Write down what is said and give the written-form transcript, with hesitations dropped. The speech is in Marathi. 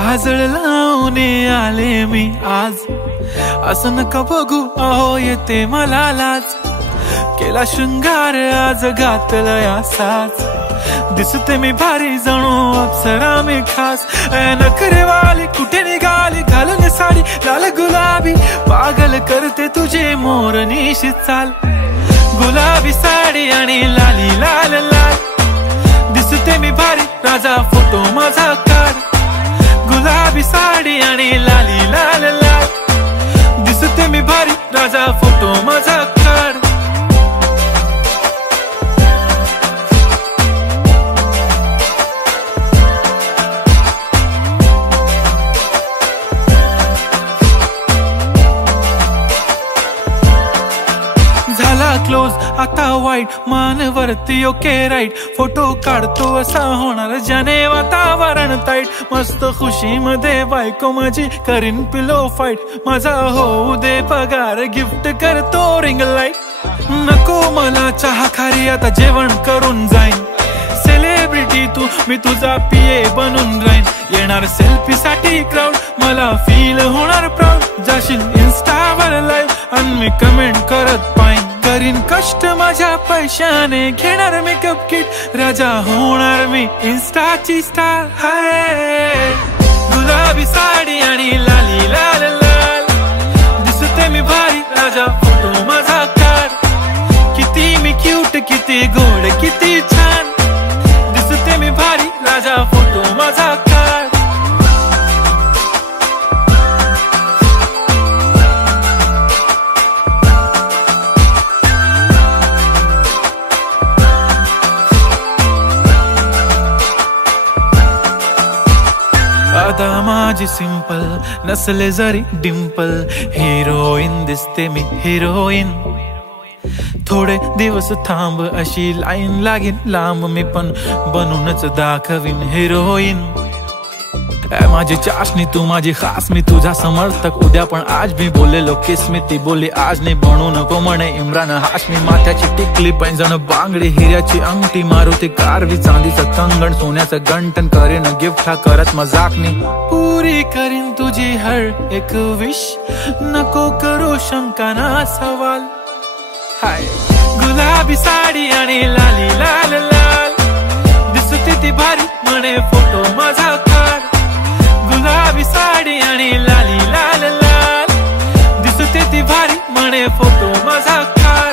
काजळ लावून आले मी आज, असं नका बघू अहो येते मला लाज। केला शृंगार आज घातला या साज, दिसते मी भारी जणू अप्सरा मी खास। नखरेवाली कुठे निघाली घालून साडी लाल गुलाबी, पागल करते तुझे मोरनीशी चाल। गुलाबी साडी आणि लाली लाल लाल, दिसते मी भारी राजा फोटो माझा काढ। गुलाबी साडी आणि लाली लाल लाल, दिसते मी भारी राजा फोटो माझा काढ। झाला क्लोज आता वाईट मानवरती ओके राईट, फोटो काढतो असा होणार ज्याने वातावरण ताईट। मस्त खुशी मध्ये बायको माझी करीन पिलो फाईट, माझा होऊ दे पगार गिफ्ट करतो रिंग लाईट। नको मला चहा खारी आता जेवण करून जाईन, सेलिब्रिटी तू मी तुझा पिये बनून राहीन। येणार सेल्फी साठी क्राऊड मला फील होणार प्राऊड, जाशील इन्स्टावर लाईव्ह आणि मी कमेंट करत पाईन। करीन कष्ट माझ्या पैशाने घेणार मेकअप किट, राजा होणार मी इन्स्टाची स्टार। हाय गुलाबी साडी आणि लाली लाल लाल, दिसते मी भारी राजा फोटो माझा काढ। किती मी क्यूट किती गोड किती छान, दिसते मी भारी राजा फोटो माझा काढ। आता माझी सिंपल नसले जरी डिंपल, हिरोईन दिसते मी हिरोईन। थोडे दिवस थांब अशी लाईन लागेल लांब, मी पण बनूनच दाखवीन हिरोईन। माझी चाशनी तू माझी खास, मी तुझा समर्थक उद्या पण आज मी बोललेलो किस मी, ती बोलली आज नाही बनू नको म्हणे इम्रान हाशमी। माथ्याची टिकली पैंजण बांगडी हिऱ्याची अंगठी, मारुती कारवी चांदीचं कंगण सोन्याचं गंटन, करीन गिफ्ट हा करत मजाकनी। पुरी करीन तुझी हर एक विश, नको करू शंका ना सवाल। हाय गुलाबी साडी आणि लाली लाल लाल, दिसते ती भारी म्हणे फोटो माझा काढ। गुलाबी साडी आणि लाली लाल लाल, दिसते ती भारी म्हणे फोटो माझा काढ।